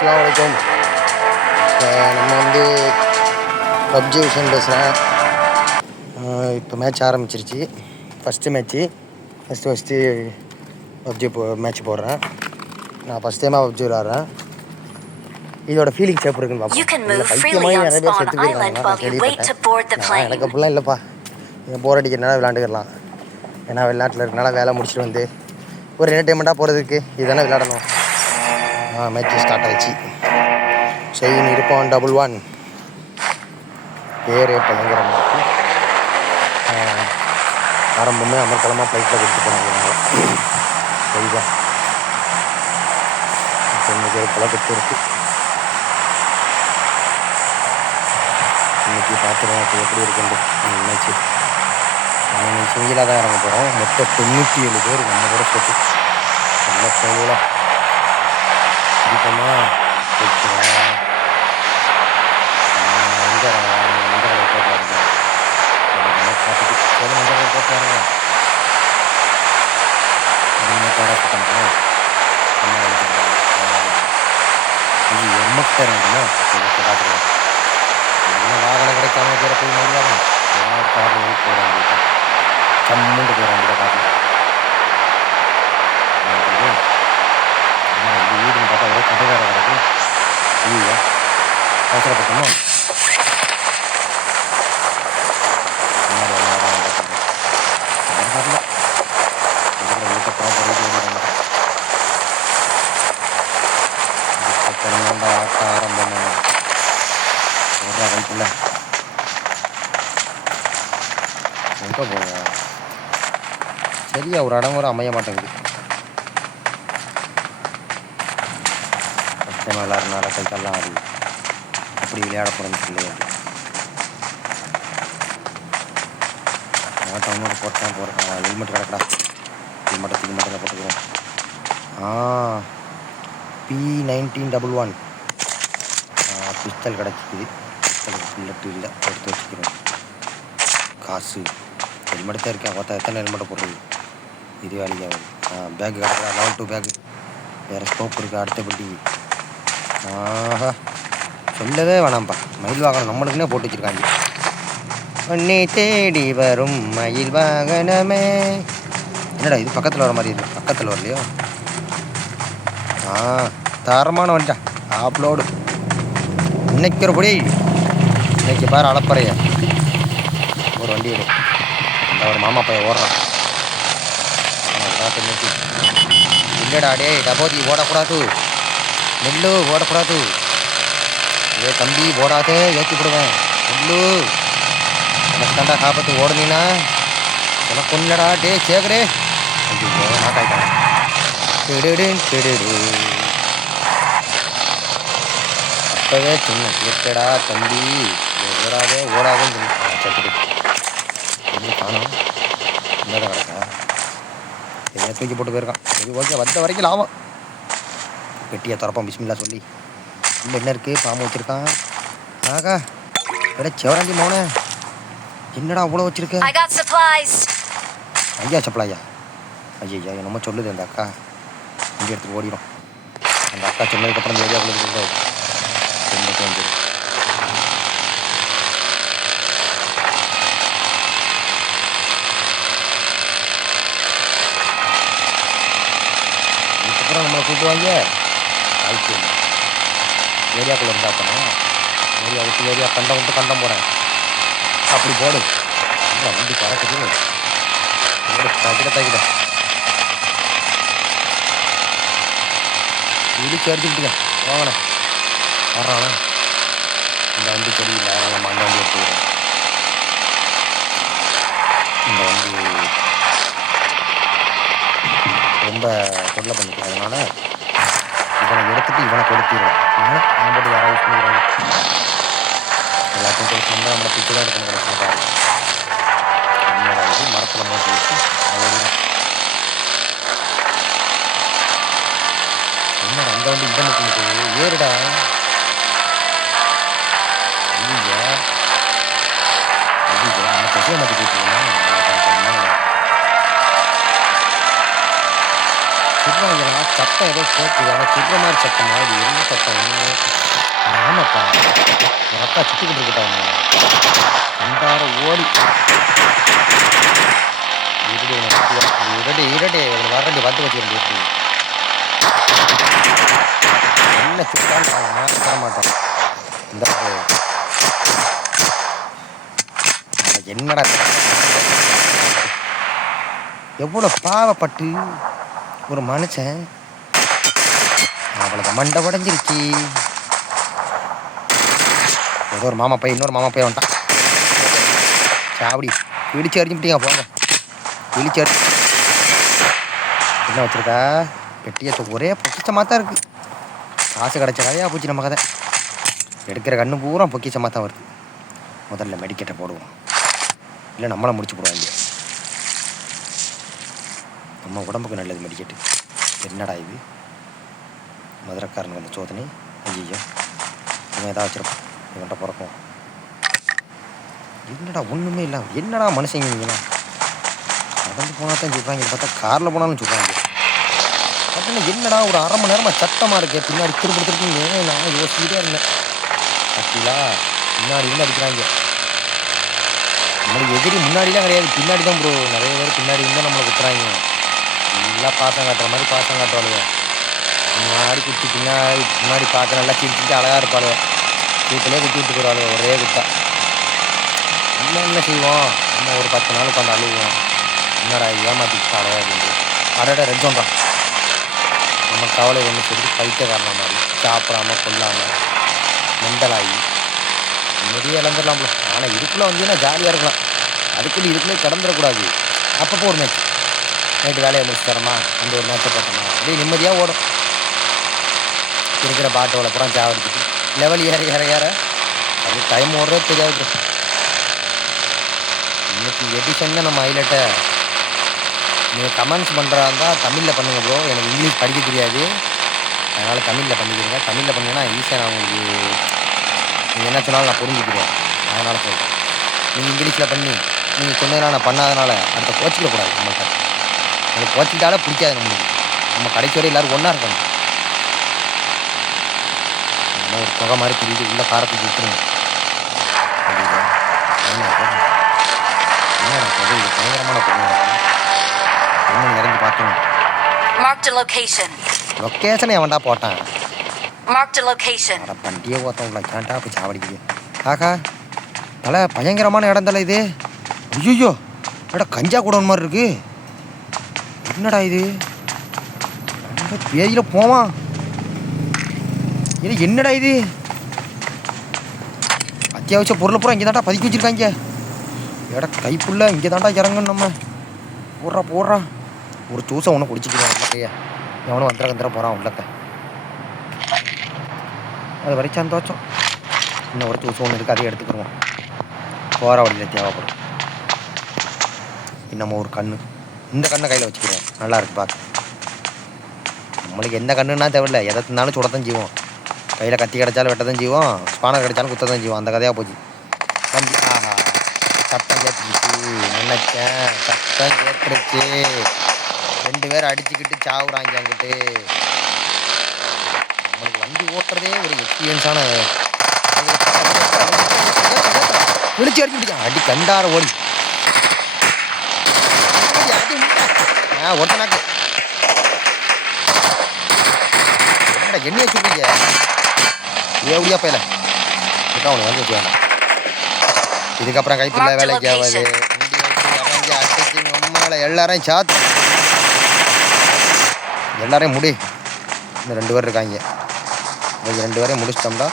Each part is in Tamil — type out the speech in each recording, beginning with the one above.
அஸ்ஸலாமு அலைக்கும். நம்ம வந்து பப்ஜி விஷயம் பேசுகிறேன். இப்போ மேட்ச் ஆரம்பிச்சிருச்சு. ஃபஸ்ட்டு மேட்ச்சு பப்ஜி மேட்ச் போடுறேன். நான் ஃபஸ்ட் டைமாக பப்ஜி விளாட்றேன். இதோட ஃபீலிங்ஸ் எப்படி இருக்குன்னு பார்ப்போம். இல்லை பைத்தியமாக நிறைய பேர் செத்து போயிருக்காங்க, நான் கேள்விப்பட்டேன். எனக்கு அப்படிலாம் இல்லைப்பா. போர் அடிக்கிறனால விளாண்டுக்கலாம். ஏன்னா வெளிநாட்டில் இருக்கனால வேலை முடிச்சுட்டு வந்து ஒரு என்டர்டைன்மெண்ட்டாக போகிறதுக்கு இதுதானே விளாடணும். மேட்ச் ஸ்டார்ட் ஆகிடுச்சு. செயின் இருப்பான் 11 பேர் பயங்கரமாக இருக்குது. ஆரம்பமே அமர்க்கலமாக ஃப்ளைட்டில் கொடுத்து போனாங்க. சரிதான், இன்றைக்கி பழக்கத்து இருக்குது. இன்றைக்கி பார்த்துருவோம் அப்போ எப்படி இருக்குண்டு மேட்ச்சு. நம்ம சிங்கிளாக தான் இறங்க போகிறோம். மொத்தம் 97 பேர் நம்ம கூட சேர்த்து நல்ல பயங்கரம் அதிகமாக வைக்கிறோம். எந்த கலை போட்டாருங்க பார்த்துட்டு சரி மஞ்சள் கலை போட்டாருங்க அப்படின்னு பேரப்பட்டாங்க. நம்ம வளர்த்துக்கிறாங்க இது எம்மக்கிட்டேருங்கண்ணா. சரி பார்த்துக்கலாம். அதுக்குன்னா வாகனம் கிடைக்காம பேரை போய் முடியாதுங்க. ஏதாவது காரில் போய் போயிட வேண்டியது, சம்முண்டு போயிட வேண்டியதை காரில். இது வீடுன்னு பார்த்தா ஒரே கடை வேறு கிடக்கு. ஐயா அவசரப்பட்டோமா ஆட்ட ஆரம்பமாக ஒரு கைப்பில்ல எங்கே போவோம். சரியா ஒரு இடம் கூட அமைய மாட்டேங்குது. ஃபஸ்ட் விளாட்றதுனால கைக்கெல்லாம் ஆடி அப்படி விளையாட போகிறேன்னு சொல்லி டவுனோட போட்டேன் போகிறேன். ஹெல்மெட் கிடக்கடா, ஹெல்மெட்டை தூக்கி மட்டும் தான் போட்டுக்கிறோம். P1911 pistol கிடச்சிக்குது. பிஸ்டலுக்கு புல்லட்டு இல்லை, எடுத்து வச்சுக்கிறோம். காசு ஹெல்மெட்டு தான் இருக்கேன். பார்த்தா எத்தனை ஹெல்மெட்டை போடுறது, இது வேலைக்கு ஆகுது. பேக்கு கிடக்குறா, லெவல் 2 பேக்கு. வேறு ஸ்கோப் இருக்குது அடுத்தபடி. சொல்லவே வேணாம்ப்பா, மயில் வாகனம் நம்மளுக்குன்னே போட்டு வச்சுருக்காங்க. உன்னை தேடி வரும் மயில் வாகனமே. என்னடா இது பக்கத்தில் வர மாதிரி இருக்குது, பக்கத்தில் வரலையோ? தரமான வண்டிடா, ஆப்லோடு. இன்னைக்கு ஒரு பொடி, இன்னைக்கு பாரு அளப்பறைய ஒரு வண்டி எடு. இந்த ஒரு மாமா பையன் ஓடுறான். இல்லைடா டே டபோதி ஓடக்கூடாது, நெல்லு ஓடக்கூடாது. ஏ தம்பி ஓடாதே, ஏற்றி விடுவேன். நெல்லு எனக்கு தாண்டா காப்பத்து, ஓடுனீன்னா எனக்கு ஒன்றுடா டே சேகரே. ஐயோ நாட்டாயிட்டாங்க. அப்பவே சொன்ன கேட்டடா தம்பி, ஓடாதே ஓடாதுன்னு சத்துட்டு எப்படி காணும். இந்த கிடக்கா எதையா தூக்கி போட்டு போயிருக்கான். சரி ஓகே, வந்த வரைக்கும் லாபம். பெட்டியை திறப்போம் பிஸ்மில்லா சொல்லி. இல்லை என்ன இருக்குது, பாம்பு வச்சுருக்கான். ஆகா வேற சிவராண்டி மோனே, என்னடா அவ்வளோ வச்சுருக்க. ஐயா சப்ளாயா, ஐயா என்னமோ சொல்லுது அந்த அக்கா. இங்கே எடுத்துகிட்டு ஓடிடும். அந்த அக்கா சொன்னதுக்கப்புறம் இந்த ஏரியாவுக்குள்ள இருக்கிறது கொஞ்சம் இதுக்கப்புறம் நம்மளை கூப்பிடுவாங்க. ஆயிடுச்சு ஏரியாக்குள்ளே இருந்தால் போனோம். ஏரியா விட்டு ஏரியா கண்டம் விட்டு கண்டம் போகிறேன். அப்படி போடு வண்டி பறக்குது. தகிட இடிச்சு அடிச்சுக்கிட்டுங்க வாங்கண்ணே. வர்றாண்ணா இந்த வண்டி சரியில்லை, நம்ம அந்த வண்டி எடுத்துக்கிறோம். இந்த வண்டி ரொம்ப தொல்லை பண்ணிட்டு, அதனால இவனை எடுத்துட்டு இவனை கொடுத்துடுவோம். நான் போட்டு யாராவது யூஸ் பண்ணிக்கிறாங்க. எல்லாத்தையும் கொடுத்து நம்மளை பிச்சு தான் எடுக்கணும். கிடச்சிருக்காரு என்னடா இது, மரத்தில் மோட்டு வச்சு ஓடிடும். என்னடா அந்த வண்டி இந்த மட்டும் இருக்குது, ஏறுடா. ஐயா நம்ம பசியை மாற்றி போயிட்டுருக்கோம். சுடுறாங்களா? சத்தம் ஏதோ கேட்குது. ஆனால் சுடுற மாதிரி சத்தமா? இது என்ன சத்தம்? ஆமாப்பா, ஒரு அக்கா சுட்டுக்கிட்டு இருக்கிட்டாங்க. அந்தார ஓடி இரடி வரண்டி வந்து வச்சுக்கிறேன். என்ன சுட்டாலும் தர மாட்டோம். இந்த என்னடா எவ்வளோ பாவப்பட்டு ஒரு மனுஷன் அவளுக்கு மண்டை உடஞ்சிருச்சு. ஏதோ ஒரு மாமா பையன் இன்னொரு மாமா பையன் வந்துட்டான். சாவடி இடிச்சு அடிச்சுட்டீங்க. போங்க இடிச்சு அடி. என்ன வச்சிருக்கா பெட்டியை? ஒரே பொக்கிச்சமாக தான் இருக்குது. காசு கிடச்ச கதையாக போச்சு நம்ம கதை. எடுக்கிற கண்ணு பூரா பொக்கிச்சமாக தான் வருது. முதல்ல மெடிக்கெட்டை போடுவோம், இல்லை நம்மளை முடிச்சு போடுவாங்க. நம்ம உடம்புக்கு நல்லது மெடிக்கெட்டு. என்னடா இது? மதுரைக்காரன் வந்து சோதனை. ஐயோ, இவன் எதாவது வச்சிருப்பான். இவன்கிட்ட பிறக்கும். என்னடா ஒன்றுமே இல்லை. என்னடா மனுஷங்க நீங்களாம்? நடந்து போனால் தான் சொல்கிறாங்க, பார்த்தா காரில் போனாலும் சொல்கிறாங்க. அப்படின்னா என்னடா ஒரு அரை மணி நேரமாக சத்தமாக இருக்கே பின்னாடி திருப்பிங்க. நான் யோசிச்சுட்டே இருந்தேன். அப்படிங்களா? பின்னாடி இருந்து அடிக்கிறாங்க. நம்மளுக்கு எதிரி முன்னாடிலாம் கிடையாது, பின்னாடி தான் ப்ரோ. நிறைய பேர் பின்னாடி இருந்தால் நம்மளை குத்துறாங்க. நல்லா பாசம் காட்டுற மாதிரி பாசம் காட்டுவாளுங்க. முன்னாடி குத்தி முன்னாடி பார்க்க நல்லா கிழிச்சிட்டு அழகாக இருப்பாளுங்க. வீட்டிலே குத்தி விட்டு போயிடுவாளுங்க ஒரே குத்தா. இன்னும் என்ன செய்வோம்? நம்ம ஒரு 10 நாள் உட்காந்து அழுவோம். என்னடா ஏமாற்றிட்டு அழகாக இருந்து அடடா ரெட் ஜோன்றான். நம்ம கவலை ஒன்று சொல்லி பைத்தியக்காரன மாதிரி சாப்பிடாமல் கொல்லாமல் மெண்டலாகி நிம்மதியே இழந்துடலாம். ஆனால் இதுக்குள்ளே வந்தீங்கன்னா ஜாலியாக இருக்கலாம். அதுக்குள்ளே இதுக்குள்ளே கிடந்துடக்கூடாது. அப்பப்போ ஒரு மேட்ச் நைட்டு வேலையை முடிச்சு தரமா, அந்த ஒரு மேட்சை போட்டோமா, அப்படியே நிம்மதியாக ஓடும். இருக்கிற பாட்டோட புறம் சாவடிச்சுட்டு லெவல் ஏற ஏற ஏற அது டைம் ஓடுறதே தெரியாது. இன்னைக்கு எடிஷன் தான் நம்ம ஹைலைட்டை. நீங்கள் கமெண்ட்ஸ் பண்ணுறதா இருந்தால் தமிழில் பண்ணுங்கள் ப்ரோ. எனக்கு இங்கிலீஷ் படிக்க தெரியாது, அதனால் தமிழில் பண்ணிக்கிறீங்க. தமிழில் பண்ணிங்கன்னா ஈஸியாக நான் உங்களுக்கு நீங்கள் என்ன சொன்னாலும் நான் புரிஞ்சுக்கிறேன். அதனால் சொல்கிறேன். நீங்கள் இங்கிலீஷில் பண்ணி நீங்கள் சொன்னதுனால நான் பண்ணாதனால அடுத்த கோச்சிக்கக்கூடாது. நம்மகிட்ட எனக்கு கோச்சிக்கிட்டாலே பிடிக்காது. நம்மளுக்கு நம்ம கடைசி வரை எல்லோரும் ஒன்றா இருக்கணும். அதனால் ஒரு புகை மாதிரி பிரிஞ்சு உள்ள காரத்துக்கு விட்டுருங்க. என்னடா புகை? இது பயங்கரமான புகை. என்ன இறங்கி பார்த்தோம். லொக்கேஷனை எவன்டா போட்டான்? பண்டிகை ஓத்தம் உள்ள கேட்டா போய் சாவடிக்குது. ஆகா, தலை பயங்கரமான இடம் தலை இது. ஐயோ, என்னடா கஞ்சா கூட மாதிரி இருக்கு. என்னடா இது? பேதியில போவான். இது என்னடா இது? அத்தியாவசிய பொருளை பூரா இங்கே தாண்டா பதுக்கி வச்சிருக்காங்க. எடா கைப்புள்ள இங்கே தாண்டா இறங்கணும். நம்ம போடுறா ஒரு ஜூஸை ஒன்று குடிச்சிக்கலாம். உள்ளக்கையா எவனும் வந்துட போகிறான் உள்ளக்க. அது வரைக்கும் சந்தோஷம். இன்னும் ஒரு ஜூஸ் ஒன்று இருக்குது, அதையும் எடுத்துக்கிடுவோம். போகிற வழியில் தேவைப்படும். நம்ம ஒரு கண்ணு, இந்த கண்ணை கையில் வச்சுக்கிறோம். நல்லா இருக்கு பார்க்க. நம்மளுக்கு எந்த கண்ணுன்னா தேவையில்லை, எதை தின்னாலும் சுடத்தான் செய்வோம். கையில் கத்தி கிடச்சாலும் வெட்டத்தான் செய்வோம், ஸ்பானர் கிடச்சாலும் குத்தத்தான் செய்வோம். அந்த கதையாக போச்சு. வண்டி ஆஹா, சத்தம் கேட்டுருச்சு. நினைச்சேன் சத்தம் கேட்டுருச்சு. 2 பேர் அடிச்சுக்கிட்டு சாவுறாங்க அங்கிட்டு. நம்மளுக்கு வண்டி ஓட்டுறதே ஒரு எக்ஸ்பீரியன்ஸான. விழிச்சு அடிச்சுட்டான். அடி கண்டார ஓடி ஒருத்தனாக்கு எண்ணெய் வச்சுருக்கீங்க. எப்படியா பையல அவனை வந்து வச்சு வேண்டாம். இதுக்கப்புறம் கைப்பிள்ள வேலைக்கு ஆகாது. இறங்கி அடிச்சு நம்மளால எல்லாரையும் சாத்து எல்லாரையும் முடி. இன்னும் 2 பேர் இருக்காங்க. 2 பேரையும் முடிச்சிட்டோம்டா.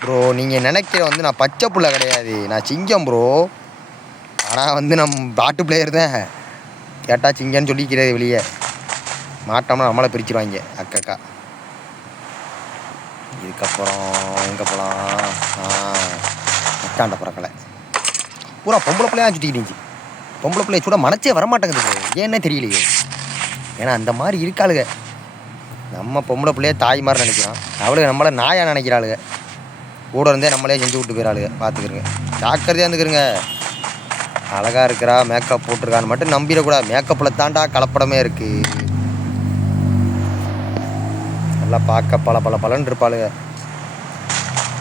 ப்ரோ நீங்கள் நினைக்கிற வந்து நான் பச்சை புள்ள கிடையாது, நான் சிங்கம் ப்ரோ. ஆனால் வந்து நம்ம பாட்டு பிளேயர் தான். கேட்டால் சிங்கன்னு சொல்லிக்கிறது வெளியே. மாட்டோம்னா நம்மளை பிரிச்சுருவாங்க அக்கா. இதுக்கப்புறம் எங்கே போகலாம்? அக்காண்ட பிறக்கலை பூரா பொம்பளை பிள்ளையா சுட்டிக்கிட்டு. பொம்பளை பிள்ளைய கூட மனச்சே வரமாட்டேங்குது ப்ரோ. ஏன்னே தெரியலையே. ஏன்னா அந்த மாதிரி இருக்காளுங்க. நம்ம பொம்பளை பிள்ளைய தாய் மாதிரி நினைக்கிறோம், அவளுக்கு நம்மளை நாயாக நினைக்கிறாளுங்க. கூட இருந்தே நம்மளே செஞ்சு விட்டு போயிடாளுங்க. பார்த்துக்கிறங்க, ஜாக்கிரதையாக இருந்துக்கிறங்க. அழகாக இருக்கிறா, மேக்கப் போட்டிருக்கான்னு மட்டும் நம்பிடக்கூடாது. மேக்கப்பில் தாண்டா கலப்படமே இருக்குது. நல்லா பார்க்க பல பலன்னு இருப்பாளுங்க.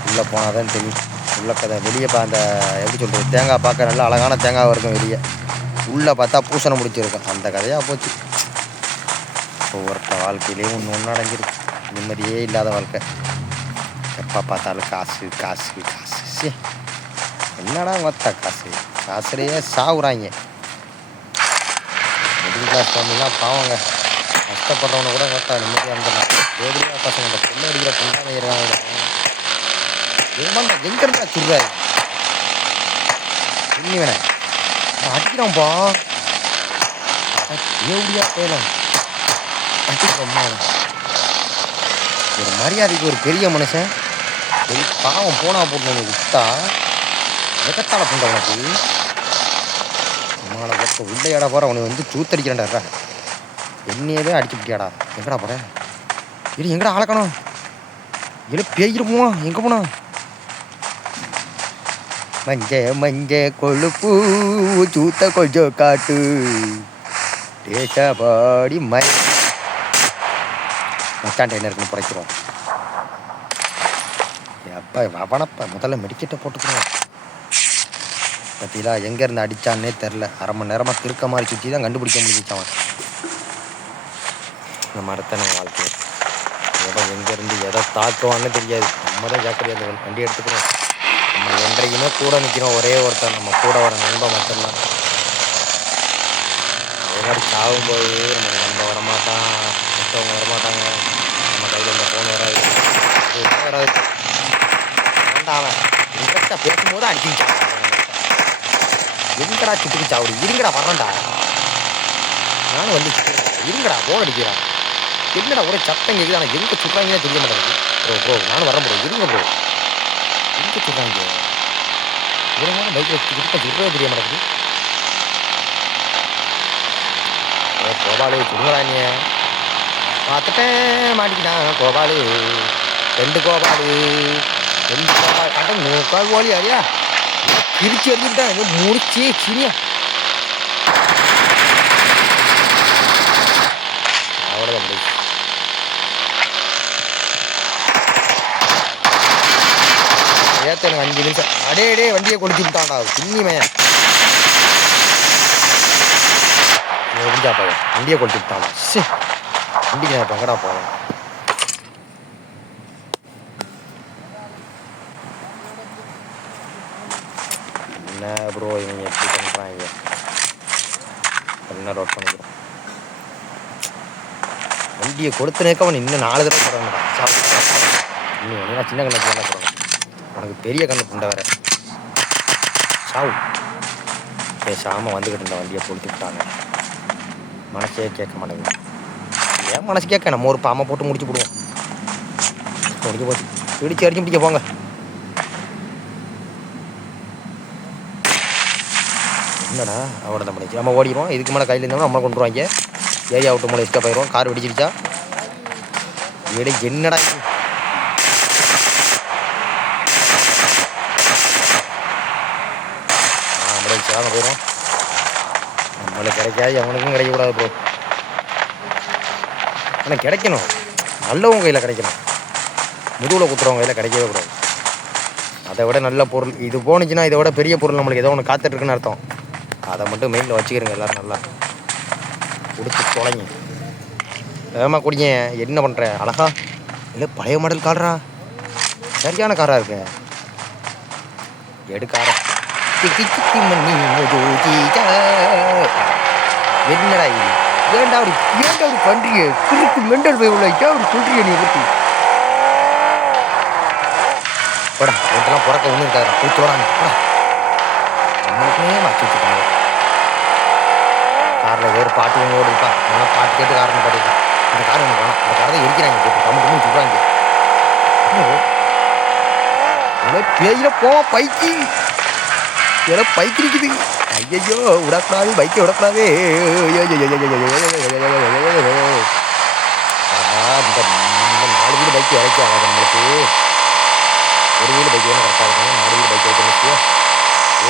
உள்ளே போனால் தான் தெரியும். உள்ள கதை வெளியே அந்த எப்படி சொல்கிறது, தேங்காய் பார்க்க நல்லா அழகான தேங்காய் இருக்கும் வெளியே, உள்ளே பார்த்தா பூசணை முடிச்சிருக்கும். அந்த கதையாக போச்சு. ஒவ்வொருத்த வாழ்க்கையிலேயும் ஒன்று அடைஞ்சிருக்கு. நிம்மதியே இல்லாத வாழ்க்கை. எப்போ பார்த்தாலும் காசு காசு காசு. என்னடா மொத்த காசு, காசுலேயே சாவுறாங்க. மிடில் கிளாஸ் ஃபேமிலிலாம் பாவங்க. கஷ்டப்படுறவனை கூட பார்த்தா நிம்மதியாக இருந்துடலாம். ஏடியா பசங்க இந்த பொண்ணு அடிக்கிற பொண்ணாக இருக்காங்க. எங்க இருந்தா சுடுறாரு இன்னி வேண அடிக்கிறான்ப்பா. எப்படியா போயிடலாம் அடிக்கிறோம்மா. ஒரு மரியாதைக்கு ஒரு பெரிய மனுஷன் பாவம் போனா போட்டு விட்டா எகத்தால பண்ணுற உனக்கு. நம்மளால பக்கம் உள்ளையாடா போகிற உனக்கு வந்து சூத்தடிக்கிறான்டா. என்னையவே அடிச்சு விட்டியாடா. எங்கடா போற? இது எங்கடா ஆளக்கணும்? இல்லை பேய்கிருப்போமா? எங்கே போனா? மஞ்ச மஞ்ச கொழுப்பு சூத்த கொஞ்சம் காட்டு தேசபாடி மச்சான் என்ன இருக்குன்னு புடைக்கிறோம். அப்பா அவனப்பா முதல்ல மெடிக்கெட்டை போட்டுக்கிறோம். பத்திலா எங்கேருந்து அடித்தான்னே தெரில. அரை மணி நேரமாக திருக்க மாதிரி சுற்றி தான் கண்டுபிடிக்க முடிஞ்சிச்சான். இந்த மரத்தை நம்ம வாழ்க்கை எதை எங்கேருந்து எதை தாக்குவான்னு தெரியாது. நம்ம தான் ஜாக்கிரதையாக அந்த வண்டி எடுத்துக்கிறோம். நம்ம என்றைக்குமே கூட நிற்கிறோம் ஒரே ஒருத்தர், நம்ம கூட வர நண்பன் மட்டும்தான். அதே மாதிரி சாகும்போது நம்ம வரமாட்டான், மற்றவங்க வரமாட்டாங்க, நம்ம கையில் இந்த ஃபோன் வராது, எதுவும் வராது. வேண்டாம் இன்ட்ரெஸ்டாக பேசும்போது அடிச்சுக்கிச்சான். எங்கடா சுட்டுக்கு சாவுடி, இருங்கடா வரண்டா. நானும் வந்து இருங்கடா போன் அடிக்கிறான். என்னடா ஒரே சத்தம் கேட்குது, ஆனால் எங்கே சுடுறாங்கன்னே தெரிய மாட்டேங்குது. ப்ரோ நானும் வரேன் ப்ரோ, இருங்க ப்ரோ. எங்கே சுடுறாங்க? இருங்க பைக்கில் சுட்டுக்கிட்டு சுடுறதே தெரிய மாட்டேங்குது. கோபாலு சுடுங்கடா நீ. பார்த்துட்டேன் மாட்டிக்கிட்டான் கோபாலு. ரெண்டு கோபாலு கட்டன் முக்கால் கோழி அறியா பிரிச்சு எடுத்துக்கிட்டான். எங்க முடிச்சே சினியா அவ்வளோதான் முடிச்சு. ஏற்ற எனக்கு 5 நிமிஷம் அடே வண்டியை கொளுத்தி விட்டான்டா சின்னிமையா. முடிஞ்சாப்பா வண்டியை கொளுத்தி விட்டான். வண்டிக்கு நான் பங்கடா போவேன். என்ன ப்ரோ இவங்க எப்படி பண்ணுறாங்க? என்ன ரோட் பண்ணிக்கிறோம். வண்டியை கொடுத்தனேக்க அவன் இன்னும் 4 தடவை போடுறாங்கடா. இன்னும் சின்ன கண்ணு தானே போடுறாங்க. உனக்கு பெரிய கண்ணு புண்டை வேற. சாவு பேசாமல் வந்துக்கிட்டு இருந்த வண்டியை கொடுத்து விட்டாங்க. மனசே கேட்க மாட்டேங்குது. ஏன் மனசு கேட்க? நம்ம ஒரு பாம்பை போட்டு முடிச்சு போடுவோம். முடிஞ்சு போச்சு. பிடிச்சி அடிச்சு பிடிக்க போங்க. என்னடா அவ்வளோ தான் பண்ணிச்சு. நம்ம ஓடிடுவோம். இதுக்கு மேலே கையில் இருந்தோம்னா நம்மளை கொண்டு வருவாங்க. ஏரியா விட்டு மூலம் எஸ்கேப் ஆயிடுவோம். கார் வெடிச்சிருச்சா வீடு என்னடா நம்மளே போயிடும். நம்மளுக்கு கிடைக்காது, அவனுக்கும் கிடைக்கக்கூடாது ப்ரோ. ஆனால் கிடைக்கணும், நல்லவங்க கையில் கிடைக்கணும். முதுகில் குத்துறவங்க கையில் கிடைக்கவே கூடாது. அதை விட நல்ல பொருள் இது போணுச்சுன்னா இதை விட பெரிய பொருள் நம்மளுக்கு ஏதோ ஒன்று காத்துட்ருக்குன்னு அர்த்தம். அதை மட்டும் மெயினில் வச்சுக்கிறங்க எல்லோரும். நல்லா குடிச்சு தொலைங்க, வேகமாக குடிங்க. என்ன பண்ணுற அழகா இல்லை பழைய மாடல் காரா, சரியான காராக இருக்கு. எடுக்கார என்னடா இது? ஏன்டா அப்படி பண்றீங்க? குறுக்கு மெண்டல் போய் உள்ள அப்படி சொல்றீங்க நீ பற்றி போடா. ஒன்றெல்லாம் பிறக்க ஒன்றும் இருக்காது. போய் தோறாங்க நம்மளுக்குமே மாற்றி வச்சுக்காங்க. காரில் ஏதோ ஒரு பாட்டு ஒன்று ஓடுப்பா. ஆனால் பாட்டு கேட்டு காரணம் பாட்டு இந்த கார் ஒன்று வேணும். இந்த காரை தான் எரிக்கிறாங்க போட்டு கம்முன்னு சொல்கிறாங்க. பேயில போவோம் பைக்கு ஏதோ பைக் இருக்குது. ஐயோ விடக்கூடாது, பைக்கை விடக்கூடாது. இந்த 4 வீடு பைக்கு இறக்காது நம்மளுக்கு. ஒரு வீடு பைக் வேணும் கரெக்டாக இருக்கணும். 4 வீடு பைக் வச்சுருந்துச்சு.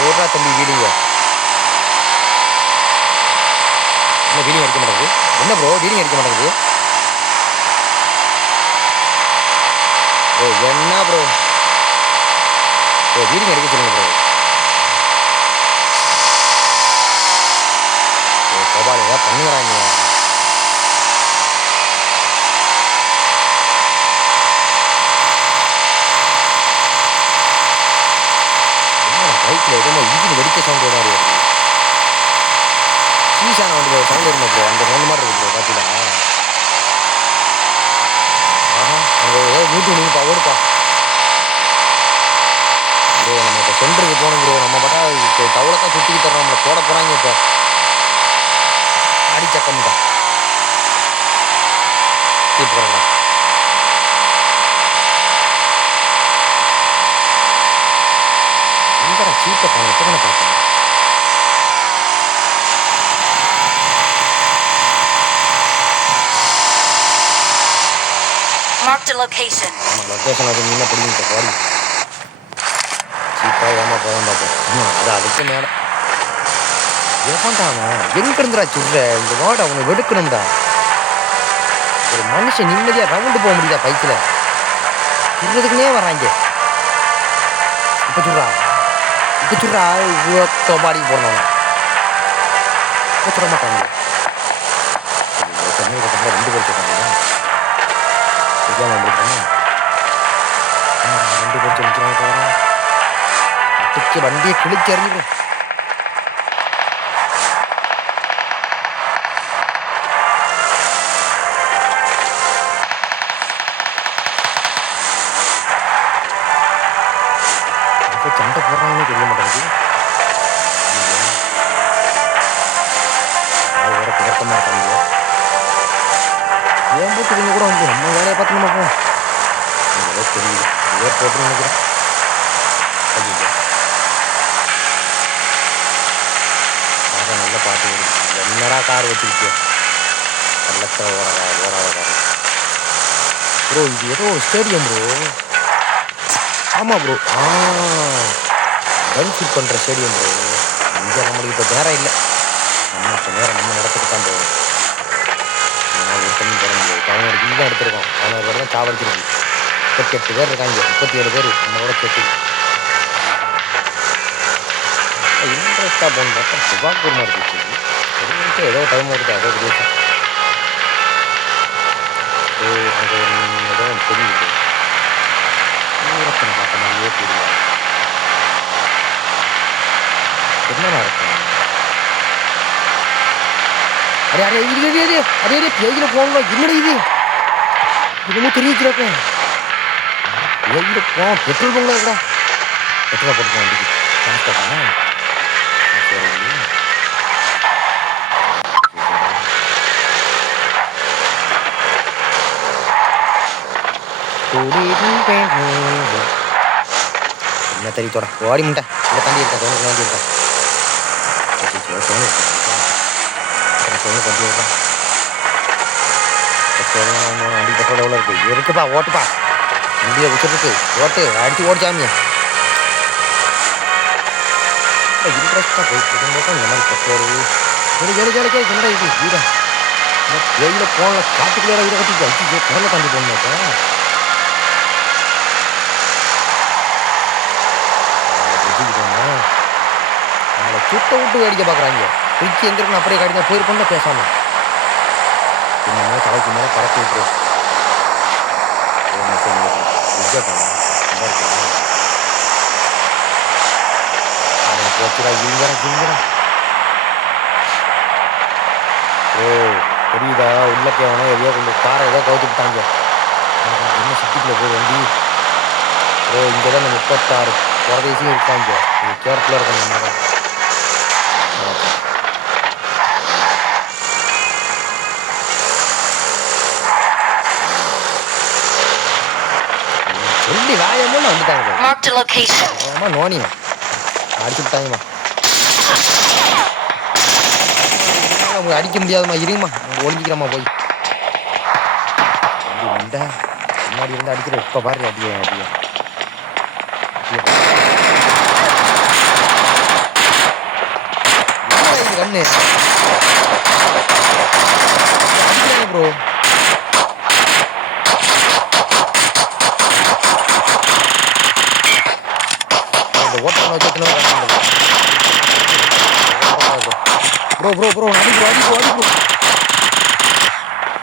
ஓடுறா தம்பி வீடுங்க. என்ன வீடியோ அடிக்க மாட்டேங்குது? என்ன ப்ரோ வீடியோ அடிக்க மாட்டேங்குது? ப்ரோ என்ன ப்ரோ வீடியோ அடிக்க சொல்லுங்க ப்ரோ. கோபால் ஏதாவது பண்ணுறாங்க. பைக்கில் எதுவுமே இன்ஜின் வெடிக்க சவுண்டு மாதிரி வருது. சீசான வண்டியில் ஒரு சவுண்ட் இருந்தால் ப்ரோ அந்த சவுண்டு மாதிரி இருக்குது ப்ரோ. பார்த்தீங்களா? ஆஹா அங்கே ஏதோ வீட்டு நீங்கப்பா ஓடுப்பா ப்ரோ. நம்ம இப்போ சென்டருக்கு போகணும் ப்ரோ. நம்ம பார்த்தா இப்போ டவுலத்தான் சுற்றிக்கிட்டு தரோம். நம்மளை போட போகிறாங்க இப்போ. அடிச்சக்கம்டா சீப்புறா. எங்கடா சீப்பை காணும்? இப்போ தானே பார்த்தேன். லொக்கேஷன் அது முன்ன பிடிக்கும் பாடி சீப்பாக ஏமா போதான் பார்ப்போம். அது அதுக்கு மேலே ஏமாண்டாங்க. எங்க இருந்துடா சுடுற இந்த வார்டு அவனை வெடுக்கணும்டா. ஒரு மனுஷன் நிம்மதியாக ரவுண்டு போக முடியுதா பைக்கில்? சுடுறதுக்குன்னே வராங்க. இப்போ சுடுறா இப்போ சுடுறா பாடிக்கு போடணும். இப்போ சுட மாட்டாங்க. 2 பேர் சொல்றாங்க. 2 பேர் சொல்லிக்கிறாங்க. அடிச்சு வண்டியை கிழிச்சு அறிஞ்சிடும். சண்டை போடுறாங்கன்னு தெரிய மாட்டேங்குது. வேற குழப்பமாக இருக்காங்க. ஏன் போட்டுருங்க கூட வந்து நம்ம வேலையை பார்த்து நம்ம போவோம். ஏதோ தெரியுது ஏர்போர்ட்னு நினைக்கிறேன். காரை நல்லா பார்த்து வருது. என்னடா கார் வச்சிருக்கிய? பள்ளத்தில் ஓடாத கார் ப்ரோ. இது ஏதோ ஒரு ஸ்டேடியம் ப்ரோ. ஆமாம் ப்ரோ. கன் ஷூட் பண்ணுற ஸ்டேடியம் ப்ரோ. இங்கே நம்மளுக்கு இப்போ நேரம் இல்லை. நம்ம இப்போ நேரம் நம்ம இடத்துக்கு தான் போவோம். ஒரு பண்ணி போட முடியாது. 11 கிலோ தான் எடுத்துருக்கோம். 11 பேர் தான் சாவடிச்சிருக்கு. 38 பேர் இருக்காங்க. 37 பேர் நம்மளோட சேர்த்து. இன்ட்ரெஸ்ட்டாக போகணும் பார்த்தா துபாக்கூர் மாதிரி இருந்துச்சு. ஏதோ டைம் ஓடுது. அதோ பெரிய அங்கே ஒரு ஏதோ தெரியுது. தூரத்தில் பார்த்த மாதிரியே தெரியல. என்னடா இருக்கும்? அரே அரே இது அதே அதே அதே பேஜில் போகணும். என்னடா இது? இன்னமும் தெரிவிக்கிறப்ப பேஜில் போவோம். பெட்ரோல் பங்களா இருக்கா? பெட்ரோலை போட்டு வண்டிக்கு காசு கேட்டாங்க. என்ன தெரிவித்தோட ஓடி முட்டை இந்த தண்டி இருக்கா? தோணுக்கு வேண்டி இருக்கா? கொண்டு விடுறான். வண்டி பெட்ரோல் எவ்வளோ இருக்குது? இருக்குப்பா ஓட்டுப்பா. வண்டியை வச்சுருக்கு ஓட்டு அடித்து ஓடிச்சாமியா. இன்ட்ரெஸ்ட்டாக போயிட்டு இருக்கும்போது இந்த மாதிரி பெட்ரோல் என்னடா இது வீடா? வெயில போகல காட்டுக்குள்ளே வீடை கட்டிட்டு அடிச்சு குரலை தாண்டி போகணுமாப்பா. நம்மளை சுத்த விட்டு வேடிக்கை பார்க்குறாங்க. பிடிச்சி எங்க இருக்குன்னு அப்படியே காட்டினா போயிருக்கோம்னா பேசாமல் இன்னமே தலைக்கு மேலே பறக்க விட்டுரும். போச்சுடா இருங்கடா. ஓ தெரியுதா? உள்ள கேவனோ எதையோ கொஞ்சம் காரை ஏதோ கவுத்துக்கிட்டாங்க. என்ன சிட்டிக்குள்ளே போய் வண்டி. ஓ இங்கே தான் இந்த 36 பரதேசியும் இருக்காங்க. இது கேரட்டில் இருக்கணும். நம்ம தான் சொல்லி வாயமுன்னு வந்துட்டாங்க. நோனியா அடிச்சுட்டாங்கம்மா. அவங்க அடிக்க முடியாதுமா. இருங்கம்மா ஒழிஞ்சிக்கிறம்மா போய். முன்னாடி இருந்து அடிக்கிற இப்போ பாரு அடிய இது கண்ணு ப்ரோ. இந்த ஓட்டை வச்சு ப்ரோ ப்ரோ ப்ரோ அடி ப்ரோ அடி ப்ரோ அடி ப்ரோ.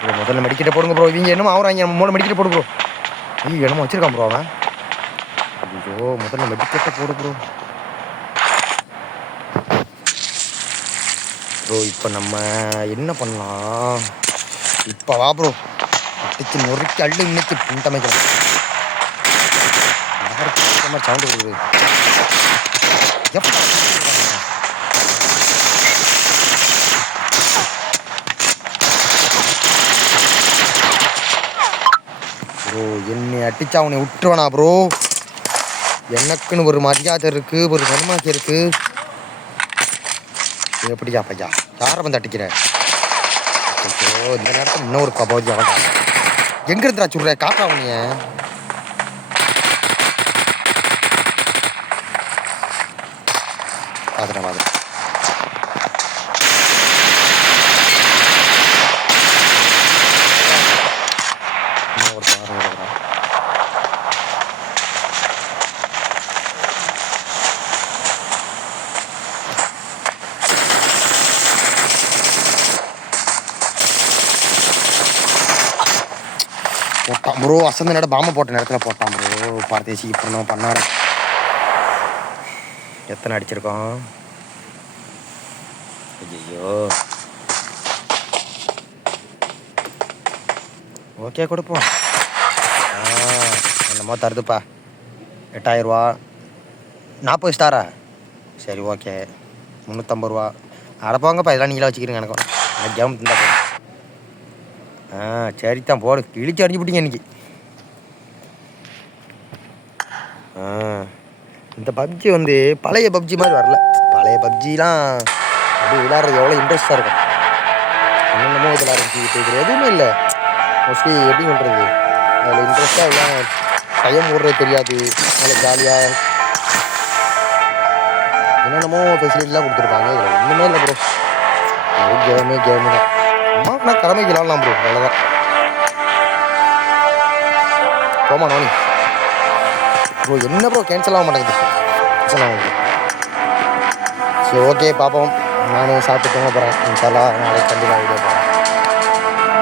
ப்ரோ முதல்ல மெடிக்கிட்ட போடுங்க ப்ரோ. இவங்க என்னமோ ஆகுறாங்க. நம்ம மூணு மெடிக்கிட்ட போடு ப்ரோ. ஐயோ என்னமோ வச்சிருக்கான் ப்ரோ அவன். ஐயோ முதல்ல மெடிக்கிட்ட போடு ப்ரோ. ப்ரோ இப்போ நம்ம என்ன பண்ணலாம்? இப்போ வா ப்ரோ அடிச்சு நொறுக்கி அள்ளு இன்னைக்கு புண்டமைக்கலாம். மாதிரி சவுண்டு கொடுக்குது. ப்ரோ என்னை அடிச்சா அவனை விட்டுருவானா ப்ரோ? எனக்குன்னு ஒரு மரியாதை இருக்கு, ஒரு வருமானம் இருக்கு. எப்படியா பையா யாரை வந்து அடிக்கிற? இந்த நேரத்தில் இன்னொரு கபோதி அவன் எங்க இருந்தா சொல்ற காக்கா அவனைய? பாத்துறேன் பாத்துறேன். போட்டான் ப்ரோ. அசந்த நேரம் பாம்பை போட்ட நேரத்தில் போட்டான் ப்ரோ. பார்த்தேசி இப்போ பண்ணாட எத்தனை அடிச்சிருக்கோம்? ஐயோ ஓகே கொடுப்போம். என்னமோ தருதுப்பா. 8000 ரூபா. 40 ஸ்டாரா? சரி ஓகே. 350 ரூபா. அடப்பாங்கப்பா இதெல்லாம் நீங்களே வச்சுக்கிறீங்க. எனக்கும் எனக்கு கேம் தந்தா போதும். சரித்தான் போடு. இழிச்சு அடிச்சு விட்டீங்க இன்னைக்கு. இந்த பப்ஜி வந்து பழைய பப்ஜி மாதிரி வரல. பழைய பப்ஜிலாம் அப்படியே விளையாடுறது எவ்வளோ இன்ட்ரெஸ்டாக இருக்கும். என்னென்னமோ இதில் ஆரம்பிச்சு இது எதுவுமே இல்லை. மோஸ்ட்லி எப்படி சொல்கிறது, அதில் இன்ட்ரெஸ்ட்டாக எல்லாம் டைம் ஓடுறது தெரியாது. அதில் ஜாலியாக என்னென்னமோ ஃபெசிலிட்டிலாம் கொடுத்துருப்பாங்க. இதில் ஒன்றுமே இல்லை ப்ரோ. கேமு தான். அம்மா கடமைக்கு விளாட்லாம் ப்ரோ. அவ்வளோதான். போமா நோனி ப்ரோ. என்ன ப்ரோ கேன்சல் ஆக மாட்டேங்குது. கேன்சல் ஆகும். சரி ஓகே பார்ப்போம். நானும் சாப்பிட்டு தூங்க போகிறேன். இன்ஷா அல்லாஹ் நாளைக்கு கண்டிப்பாக வீடியோ போகிறேன்.